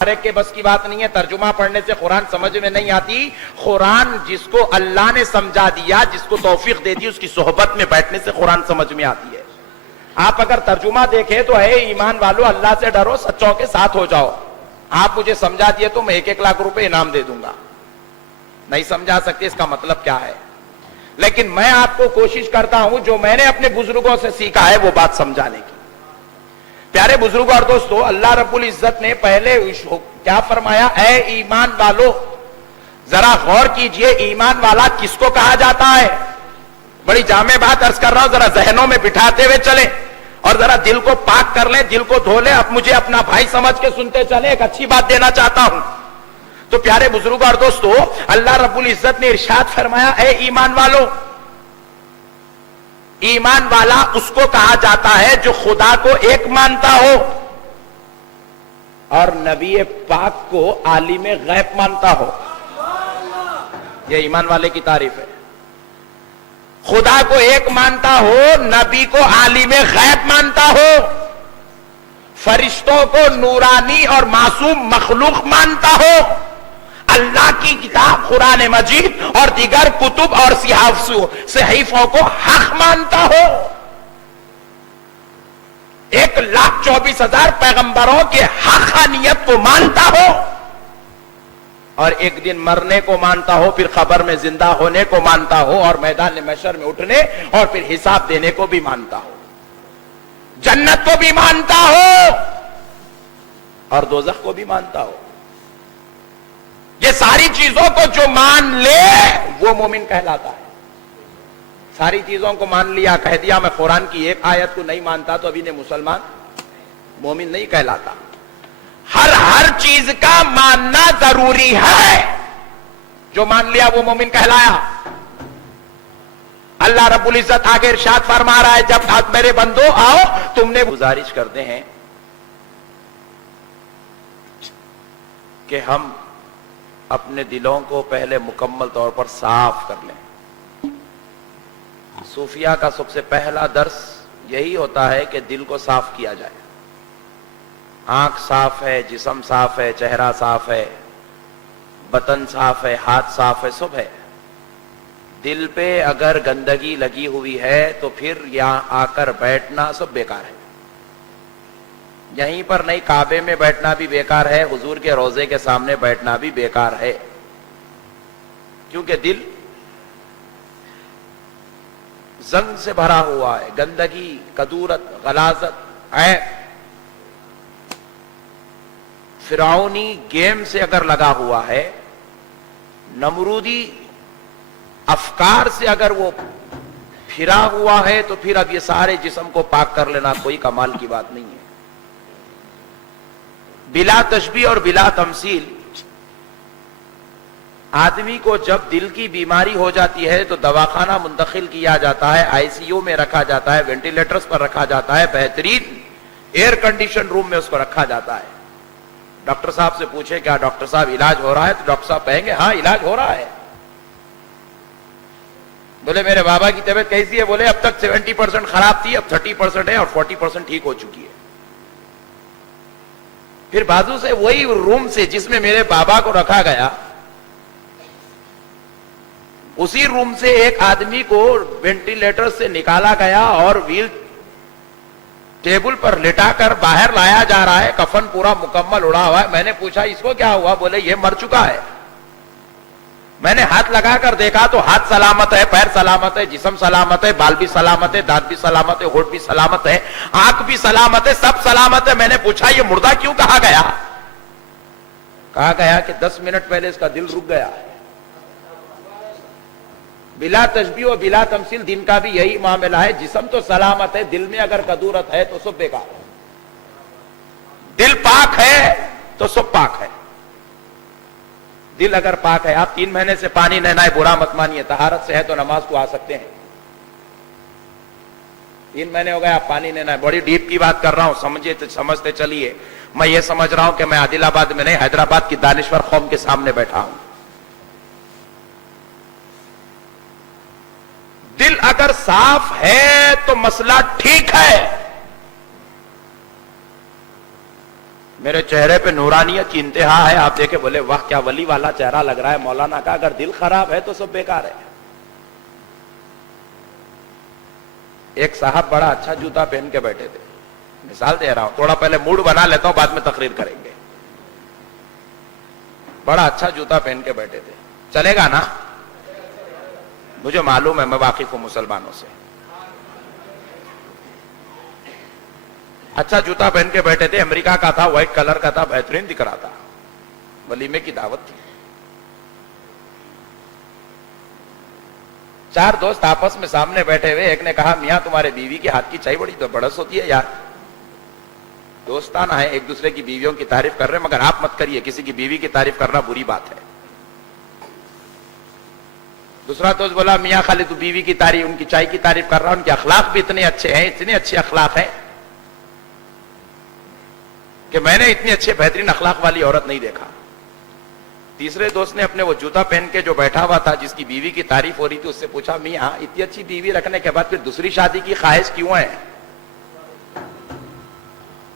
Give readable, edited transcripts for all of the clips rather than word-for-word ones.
ہر ایک کے بس کی بات نہیں ہے، ترجمہ پڑھنے سے قرآن سمجھ میں نہیں آتی. قرآن جس کو اللہ نے سمجھا دیا، جس کو توفیق دے دی، اس کی صحبت میں بیٹھنے سے قرآن سمجھ میں آتی ہے. آپ اگر ترجمہ دیکھیں تو ہے ایمان والو اللہ سے ڈرو، سچوں کے ساتھ ہو جاؤ. آپ مجھے سمجھا دیے تو میں 1 لاکھ روپے انعام دے دوں گا. نہیں سمجھا سکتے اس کا مطلب کیا ہے. لیکن میں آپ کو کوشش کرتا ہوں جو میں نے اپنے بزرگوں سے سیکھا ہے وہ بات سمجھانے کی. پیارے بزرگوں اور دوستو، اللہ رب العزت نے پہلے کیا فرمایا؟ اے ایمان والو، ذرا غور کیجئے ایمان والا کس کو کہا جاتا ہے. بڑی جامع بات عرض کر رہا ہوں، ذرا ذہنوں میں بٹھاتے ہوئے چلیں اور ذرا دل کو پاک کر لیں، دل کو دھو لیں. اب مجھے اپنا بھائی سمجھ کے سنتے چلیں، ایک اچھی بات دینا چاہتا ہوں. تو پیارے بزرگوں اور دوستو، اللہ رب العزت نے ارشاد فرمایا اے ایمان والو. ایمان والا اس کو کہا جاتا ہے جو خدا کو ایک مانتا ہو اور نبی پاک کو عالم غیب مانتا ہو. یہ ایمان والے کی تعریف ہے. خدا کو ایک مانتا ہو، نبی کو عالم غیب مانتا ہو، فرشتوں کو نورانی اور معصوم مخلوق مانتا ہو، اللہ کی کتاب قرآن مجید اور دیگر کتب اور صحیفوں کو حق مانتا ہو، 1,24,000 پیغمبروں کے حقانیت کو مانتا ہو، اور ایک دن مرنے کو مانتا ہو، پھر قبر میں زندہ ہونے کو مانتا ہو، اور میدان محشر میں اٹھنے اور پھر حساب دینے کو بھی مانتا ہو، جنت کو بھی مانتا ہو اور دوزخ کو بھی مانتا ہو. یہ ساری چیزوں کو جو مان لے وہ مومن کہلاتا ہے. ساری چیزوں کو مان لیا، کہہ دیا میں قرآن کی ایک آیت کو نہیں مانتا تو ابھی نے مسلمان مومن نہیں کہلاتا. ہر چیز کا ماننا ضروری ہے. جو مان لیا وہ مومن کہلایا. اللہ رب العزت آگے ارشاد فرما رہا ہے جب آپ میرے بندو آؤ تم نے گزارش کرتے ہیں کہ ہم اپنے دلوں کو پہلے مکمل طور پر صاف کر لیں. صوفیہ کا سب سے پہلا درس یہی ہوتا ہے کہ دل کو صاف کیا جائے. آنکھ صاف ہے، جسم صاف ہے، چہرہ صاف ہے، بطن صاف ہے، ہاتھ صاف ہے، سب ہے. دل پہ اگر گندگی لگی ہوئی ہے تو پھر یہاں آ کر بیٹھنا سب بیکار ہے. یہیں پر نہیں، کعبے میں بیٹھنا بھی بیکار ہے، حضور کے روضے کے سامنے بیٹھنا بھی بیکار ہے. کیونکہ دل زنگ سے بھرا ہوا ہے، گندگی، کدورت، غلاظت، عیب. فرعونی گیم سے اگر لگا ہوا ہے، نمرودی افکار سے اگر وہ پھرا ہوا ہے تو پھر اب یہ سارے جسم کو پاک کر لینا کوئی کمال کی بات نہیں ہے. بلا تشبیہ اور بلا تمثیل آدمی کو جب دل کی بیماری ہو جاتی ہے تو دواخانہ منتقل کیا جاتا ہے، آئی سی یو میں رکھا جاتا ہے، وینٹیلیٹرز پر رکھا جاتا ہے، بہترین ایئر کنڈیشن روم میں اس کو رکھا جاتا ہے. ڈاکٹر صاحب سے پوچھے کیا ڈاکٹر صاحب علاج ہو رہا ہے؟ تو ڈاکٹر صاحب کہیں گے ہاں علاج ہو رہا ہے. بولے میرے بابا کی طبیعت کیسی ہے؟ بولے اب تک 70% خراب تھی، اب 30% ہے اور 40% ٹھیک ہو چکی ہے. پھر بازو سے وہی روم سے جس میں میرے بابا کو رکھا گیا، اسی روم سے ایک آدمی کو وینٹیلیٹر سے نکالا گیا اور ویل ٹیبل پر لٹا کر باہر لایا جا رہا ہے، کفن پورا مکمل اڑا ہوا ہے. میں نے پوچھا اس کو کیا ہوا؟ بولے یہ مر چکا ہے. میں نے ہاتھ لگا کر دیکھا تو ہاتھ سلامت ہے، پیر سلامت ہے، جسم سلامت ہے، بال بھی سلامت ہے، دانت بھی سلامت ہے، ہونٹ بھی سلامت ہے، آنکھ بھی سلامت ہے، سب سلامت ہے. میں نے پوچھا یہ مردہ کیوں کہا گیا؟ کہا گیا کہ 10 منٹ پہلے اس کا دل رک گیا. بلا تشبیہ و بلا تمثیل دین کا بھی یہی معاملہ ہے. جسم تو سلامت ہے، دل میں اگر کدورت ہے تو سب بیکار ہے. دل پاک ہے تو سب پاک ہے. دل اگر پاک ہے، آپ 3 مہینے سے پانی نہ نہائے برا مت مانیے، طہارت سے ہے تو نماز کو آ سکتے ہیں. 3 مہینے ہو گئے آپ پانی نہ نہائے. بڑی ڈیپ کی بات کر رہا ہوں، سمجھتے چلیے. میں یہ سمجھ رہا ہوں کہ میں عادل آباد میں نہیں، حیدرآباد کی دانشور قوم کے سامنے بیٹھا ہوں. دل اگر صاف ہے تو مسئلہ ٹھیک ہے. میرے چہرے پہ نورانیت کی انتہا ہے. آپ دیکھیں بولے واہ کیا ولی والا چہرہ لگ رہا ہے. مولانا کا اگر دل خراب ہے تو سب بیکار ہے. ایک صاحب بڑا اچھا جوتا پہن کے بیٹھے تھے, مثال دے رہا ہوں, تھوڑا پہلے موڈ بنا لیتا ہوں, بعد میں تقریر کریں گے. بڑا اچھا جوتا پہن کے بیٹھے تھے, چلے گا نا؟ مجھے معلوم ہے, میں واقف ہوں مسلمانوں سے. اچھا جوتا پہن کے بیٹھے تھے, امریکہ کا تھا, وائٹ کلر کا تھا, بہترین دکھ رہا تھا. ولیمے کی دعوت تھی. 4 دوست آپس میں سامنے بیٹھے ہوئے. ایک نے کہا میاں تمہارے بیوی کے ہاتھ کی چائے بڑی تو بڑس ہوتی ہے یار. دوستانہ ہے, ایک دوسرے کی بیویوں کی تعریف کر رہے ہیں, مگر آپ مت کریے, کسی کی بیوی کی تعریف کرنا بری بات ہے. دوسرا دوست بولا میاں خالی تو بیوی کی تعریف, ان کی چائے کی تعریف کر رہا, ان کے اخلاق بھی اتنے اچھے ہیں, اتنے اچھے اخلاق ہیں کہ میں نے اتنی اچھے بہترین اخلاق والی عورت نہیں دیکھا. تیسرے دوست نے اپنے وہ جوتا پہن کے جو بیٹھا ہوا تھا, جس کی بیوی کی تعریف ہو رہی تھی, اس سے پوچھا میاں اتنی اچھی بیوی رکھنے کے بعد پھر دوسری شادی کی خواہش کیوں ہے؟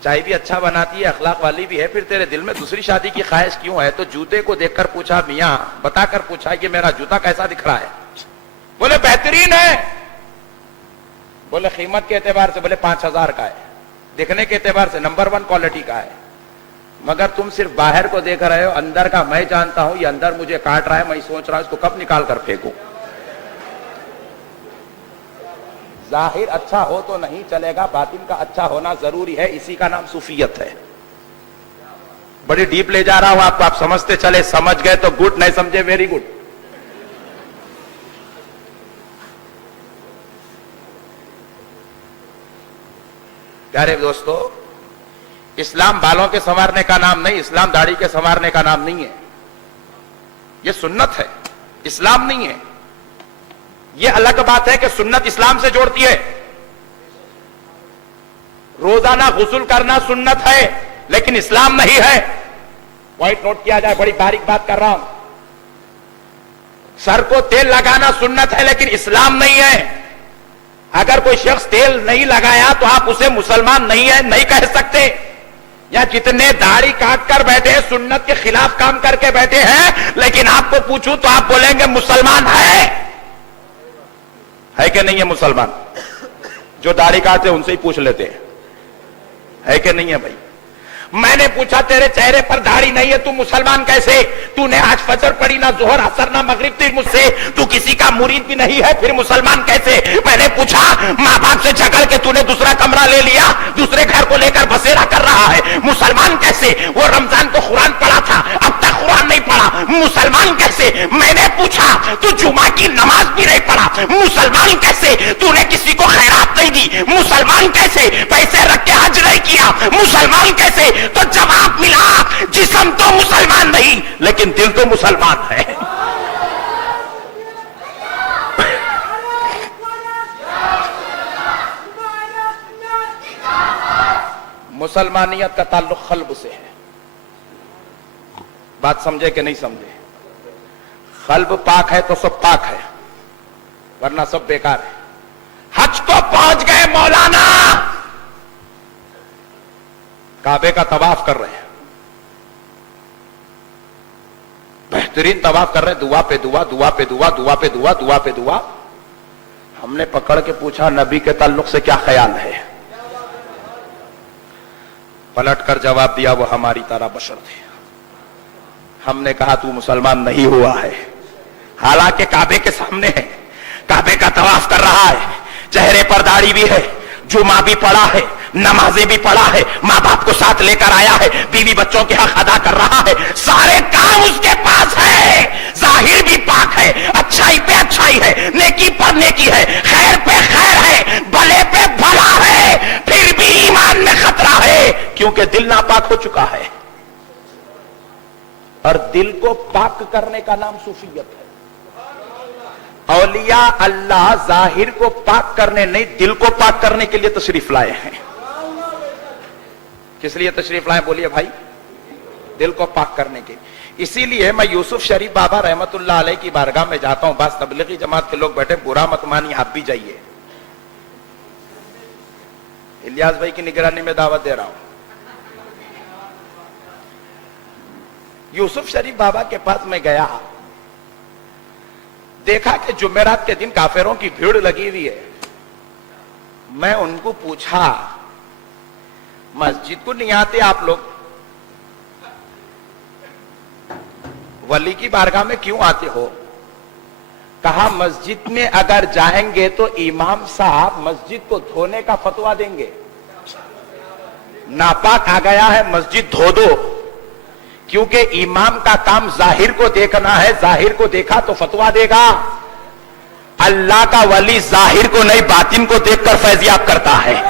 چائے بھی اچھا بناتی ہے, اخلاق والی بھی ہے, پھر تیرے دل میں دوسری شادی کی خواہش کیوں ہے؟ تو جوتے کو دیکھ کر پوچھا میاں, بتا کر پوچھا کہ میرا جوتا کیسا دکھ رہا ہے؟ بولے بہترین ہے. بولے قیمت کے اعتبار سے؟ بولے 5000 کا ہے. دیکھنے کے اعتبار سے نمبر 1 کوالٹی کا ہے. مگر تم صرف باہر کو دیکھ رہے ہو, اندر کا میں جانتا ہوں. یہ اندر مجھے کاٹ رہا ہے, میں سوچ رہا ہوں اس کو کب نکال کر پھینکوں. ظاہر اچھا ہو تو نہیں چلے گا, باطن کا اچھا ہونا ضروری ہے. اسی کا نام صوفیت ہے. بڑی ڈیپ لے جا رہا ہوں آپ کو, آپ سمجھتے چلے, سمجھ گئے تو گڈ, نہیں سمجھے ویری گڈ. پیارے دوستو, اسلام بالوں کے سنوارنے کا نام نہیں, اسلام داڑھی کے سنوارنے کا نام نہیں ہے. یہ سنت ہے, اسلام نہیں ہے. یہ الگ بات ہے کہ سنت اسلام سے جوڑتی ہے. روزانہ غسل کرنا سنت ہے, لیکن اسلام نہیں ہے. پوائنٹ نوٹ کیا جائے, بڑی باریک بات کر رہا ہوں. سر کو تیل لگانا سنت ہے, لیکن اسلام نہیں ہے. اگر کوئی شخص تیل نہیں لگایا تو آپ اسے مسلمان نہیں ہے نہیں کہہ سکتے. یا جتنے داڑھی کاٹ کر بیٹھے ہیں, سنت کے خلاف کام کر کے بیٹھے ہیں, لیکن آپ کو پوچھوں تو آپ بولیں گے مسلمان ہے کہ نہیں ہے مسلمان؟ جو داڑھی کاٹتے ان سے ہی پوچھ لیتے ہیں, ہے کہ نہیں ہے بھائی؟ میں نے پوچھا تیرے چہرے پر داڑھی نہیں ہے, تو مسلمان کیسے؟ تو نے آج فجر پڑھی نہ ظہر عصر نہ مغرب تھی مجھ سے, تو کسی کا مرید بھی نہیں ہے, پھر مسلمان کیسے؟ میں نے پوچھا ماں باپ سے جھگڑ کے تو نے دوسرا کمرہ لے لیا, دوسرے گھر کو لے کر بسیرا کر رہا ہے, مسلمان کیسے؟ وہ رمضان کو قرآن پڑھا تھا, اب تک قرآن نہیں پڑھا, مسلمان کیسے؟ میں نے پوچھا تو جمعہ کی نماز بھی نہیں پڑھا, مسلمان کیسے؟ تو نے کسی کو خیرات نہیں دی, مسلمان کیسے؟ پیسے رکھ کے حج نہیں کیا, مسلمان کیسے؟ تو جواب ملا, جسم تو مسلمان نہیں لیکن دل تو مسلمان ہے. مسلمانیت کا تعلق قلب سے ہے. بات سمجھے کہ نہیں سمجھے؟ قلب پاک ہے تو سب پاک ہے, ورنہ سب بیکار ہے. حج کو پہنچ گئے مولانا, کعبے کا طواف کر رہے ہیں, بہترین طواف کر رہے ہیں, دعا پہ دعا, دعا پہ دعا, دعا پہ دعا, دعا پہ دعا. ہم نے پکڑ کے پوچھا نبی کے تعلق سے کیا خیال ہے؟ پلٹ کر جواب دیا وہ ہماری طرح بشر تھے. ہم نے کہا تو مسلمان نہیں ہوا ہے, حالانکہ کعبے کے سامنے ہے, کعبے کا طواف کر رہا ہے, چہرے پر داڑھی بھی ہے, جمعہ بھی پڑھا ہے, نمازیں بھی پڑھا ہے, ماں باپ کو ساتھ لے کر آیا ہے, بیوی بچوں کے حق ادا کر رہا ہے, سارے کام اس کے پاس ہے, ظاہر بھی پاک ہے, اچھائی پہ اچھائی ہے, نیکی پر نیکی ہے, خیر پہ خیر ہے, بھلے پہ بھلا ہے, پھر بھی ایمان میں خطرہ ہے, کیونکہ دل ناپاک ہو چکا ہے. اور دل کو پاک کرنے کا نام صوفیت ہے. اولیاء اللہ ظاہر کو پاک کرنے نہیں, دل کو پاک کرنے کے لیے تشریف لائے ہیں. کس لیے تشریف لائے بولیے بھائی؟ دل کو پاک کرنے کے. اسی لیے میں یوسف شریف بابا رحمت اللہ علیہ کی بارگاہ میں جاتا ہوں. بعض تبلیغی جماعت کے لوگ بیٹھے, برا مت مانی, آپ بھی جائیے. الیاس بھائی کی نگرانی میں دعوت دے رہا ہوں. یوسف شریف بابا کے پاس میں گیا, دیکھا کہ جمعرات کے دن کافروں کی بھیڑ لگی ہوئی ہے. میں ان کو پوچھا مسجد کو نہیں آتے آپ لوگ, ولی کی بارگاہ میں کیوں آتے ہو؟ کہا مسجد میں اگر جائیں گے تو امام صاحب مسجد کو دھونے کا فتویٰ دیں گے, ناپاک آ گیا ہے مسجد دھو دو, کیونکہ امام کا کام ظاہر کو دیکھنا ہے, ظاہر کو دیکھا تو فتویٰ دے گا. اللہ کا ولی ظاہر کو نہیں باطن کو دیکھ کر فیضیاب کرتا ہے.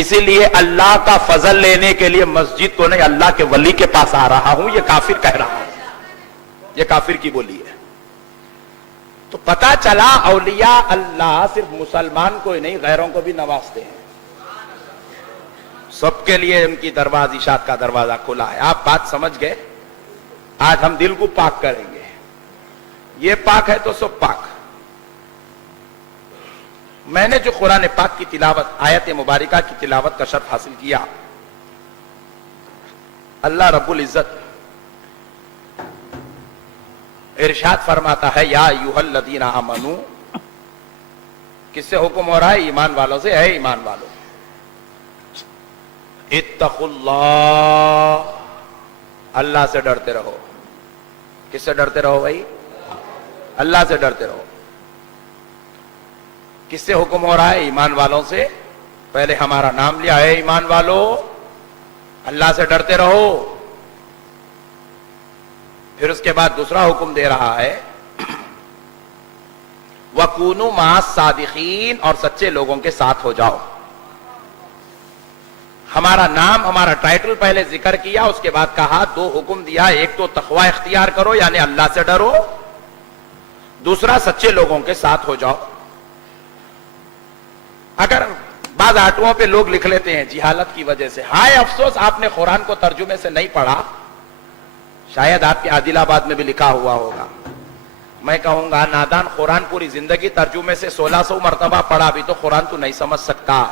اسی لیے اللہ کا فضل لینے کے لیے مسجد کو نہیں اللہ کے ولی کے پاس آ رہا ہوں, یہ کافر کہہ رہا ہوں, یہ کافر کی بولی ہے. تو پتا چلا اولیاء اللہ صرف مسلمان کو ہی نہیں غیروں کو بھی نوازتے ہیں. سب کے لیے ان کی دروازشات کا دروازہ کھلا ہے. آپ بات سمجھ گئے؟ آج ہم دل کو پاک کریں گے, یہ پاک ہے تو سب پاک. میں نے جو قرآن پاک کی تلاوت, آیت مبارکہ کی تلاوت کا شرف حاصل کیا, اللہ رب العزت ارشاد فرماتا ہے یا ایھا الذین آمنو, کس سے حکم ہو رہا ہے؟ ایمان والوں سے. ہے ایمان والوں, اتقوا اللہ, اللہ سے ڈرتے رہو. کس سے ڈرتے رہو بھائی؟ اللہ سے ڈرتے رہو. کس سے حکم ہو رہا ہے؟ ایمان والوں سے. پہلے ہمارا نام لیا ہے ایمان والو, اللہ سے ڈرتے رہو. پھر اس کے بعد دوسرا حکم دے رہا ہے وَكُونُوا مَعَ الصَّادِقِينَ, اور سچے لوگوں کے ساتھ ہو جاؤ. ہمارا نام, ہمارا ٹائٹل پہلے ذکر کیا, اس کے بعد کہا دو حکم دیا, ایک تو تقوی اختیار کرو یعنی اللہ سے ڈرو, دوسرا سچے لوگوں کے ساتھ ہو جاؤ. اگر بعض آٹوؤں پہ لوگ لکھ لیتے ہیں جہالت کی وجہ سے, ہائے افسوس آپ نے قرآن کو ترجمے سے نہیں پڑھا, شاید آپ کے عادل آباد میں بھی لکھا ہوا ہوگا. میں کہوں گا نادان, قرآن پوری زندگی ترجمے سے 1600 مرتبہ پڑھا بھی تو قرآن تو نہیں سمجھ سکتا.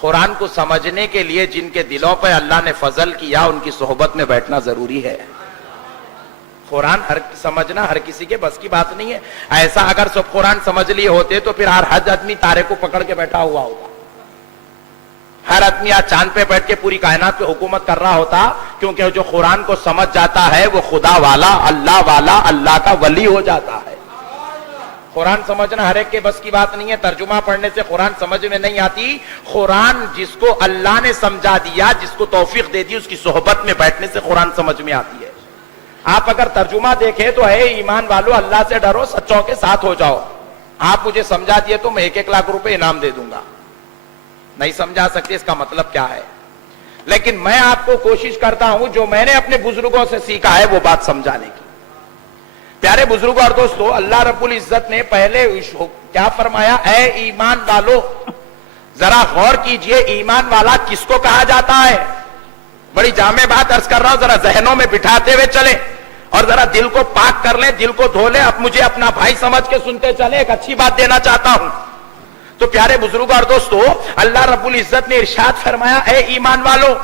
قرآن کو سمجھنے کے لیے جن کے دلوں پہ اللہ نے فضل کیا ان کی صحبت میں بیٹھنا ضروری ہے. قرآن سمجھنا ہر کسی کے بس کی بات نہیں ہے. ایسا اگر سب قرآن سمجھ لیے ہوتے تو پھر ہر حج آدمی تارے کو پکڑ کے بیٹھا ہوا ہوگا, ہر آدمی آج چاند پہ بیٹھ کے پوری کائنات پہ حکومت کر رہا ہوتا, کیونکہ جو قرآن کو سمجھ جاتا ہے وہ خدا والا, اللہ کا ولی ہو جاتا ہے. قرآن سمجھنا ہر ایک کے بس کی بات نہیں ہے. ترجمہ پڑھنے سے قرآن سمجھ میں نہیں آتی. قرآن جس کو اللہ نے سمجھا دیا, جس کو توفیق دے دی, اس کی صحبت میں بیٹھنے سے قرآن سمجھ میں آتی ہے. آپ اگر ترجمہ دیکھیں تو ہے ایمان والو اللہ سے ڈرو, سچوں کے ساتھ ہو جاؤ. آپ مجھے سمجھا دیے تو میں 1-1 لاکھ روپے انعام دے دوں گا. نہیں سمجھا سکتے اس کا مطلب کیا ہے, لیکن میں آپ کو کوشش کرتا ہوں جو میں نے اپنے بزرگوں سے سیکھا ہے وہ بات سمجھانے کی. پیارے بزرگوں اور دوستو, اللہ رب العزت نے پہلے کیا فرمایا؟ اے ایمان والو, ذرا غور کیجئے ایمان والا کس کو کہا جاتا ہے. بڑی جامع بات عرض کر رہا ہوں, ذرا ذہنوں میں بٹھاتے ہوئے چلیں اور ذرا دل کو پاک کر لیں, دل کو دھو لیں. اب مجھے اپنا بھائی سمجھ کے سنتے چلیں, ایک اچھی بات دینا چاہتا ہوں. تو پیارے بزرگوں اور دوستو, اللہ رب العزت نے ارشاد فرمایا اے ایمان والو,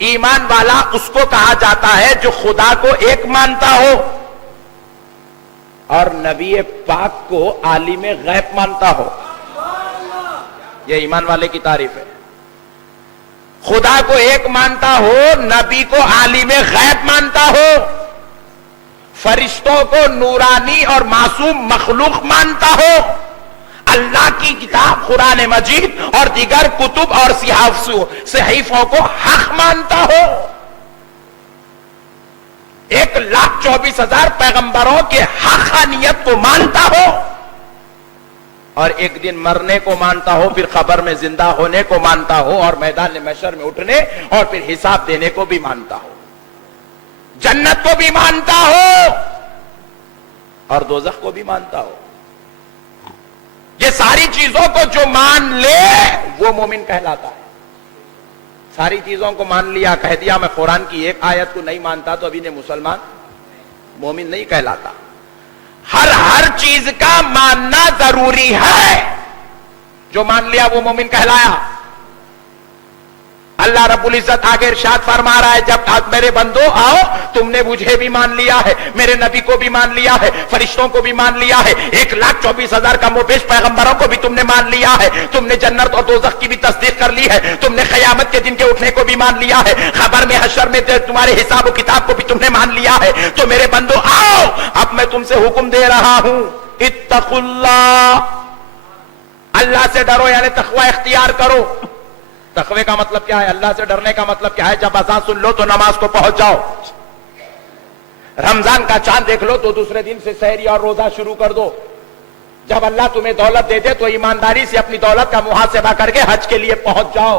ایمان والا اس کو کہا جاتا ہے جو خدا کو ایک مانتا ہو اور نبی پاک کو عالم غیب مانتا ہو. یہ ایمان والے کی تعریف ہے. خدا کو ایک مانتا ہو, نبی کو عالم غیب مانتا ہو, فرشتوں کو نورانی اور معصوم مخلوق مانتا ہو, اللہ کی کتاب قرآن مجید اور دیگر کتب اور صحیفوں کو حق مانتا ہو, 1,24,000 پیغمبروں کے حقانیت کو مانتا ہو, اور ایک دن مرنے کو مانتا ہو, پھر قبر میں زندہ ہونے کو مانتا ہو, اور میدان محشر میں اٹھنے اور پھر حساب دینے کو بھی مانتا ہو, جنت کو بھی مانتا ہو اور دوزخ کو بھی مانتا ہو. یہ ساری چیزوں کو جو مان لے وہ مومن کہلاتا ہے. ساری چیزوں کو مان لیا, کہہ دیا میں قرآن کی ایک آیت کو نہیں مانتا تو ابھی نے مسلمان مومن نہیں کہلاتا. ہر چیز کا ماننا ضروری ہے. جو مان لیا وہ مومن کہلایا. اللہ رب العزت آگے ارشاد فرما رہا ہے جب آج میرے بندو آؤ تم نے مجھے بھی مان لیا ہے میرے نبی کو بھی مان لیا ہے فرشتوں کو بھی مان لیا ہے 1,24,000 کم و بیش پیغمبروں کو بھی تم نے مان لیا ہے تم نے جنت اور دوزخ کی بھی تصدیق کر لی ہے تم نے قیامت کے دن کے اٹھنے کو بھی مان لیا ہے خبر میں حشر میں تمہارے حساب و کتاب کو بھی تم نے مان لیا ہے تو میرے بندو آؤ اب میں تم سے حکم دے رہا ہوں اتقوا اللہ اللہ سے ڈرو یعنی تقوی اختیار کرو تقوی کا مطلب کیا ہے اللہ سے ڈرنے کا مطلب کیا ہے جب اذان سن لو تو نماز کو پہنچ جاؤ رمضان کا چاند دیکھ لو تو دوسرے دن سے سحری اور روزہ شروع کر دو جب اللہ تمہیں دولت دے دے تو ایمانداری سے اپنی دولت کا محاسبہ کر کے حج کے لیے پہنچ جاؤ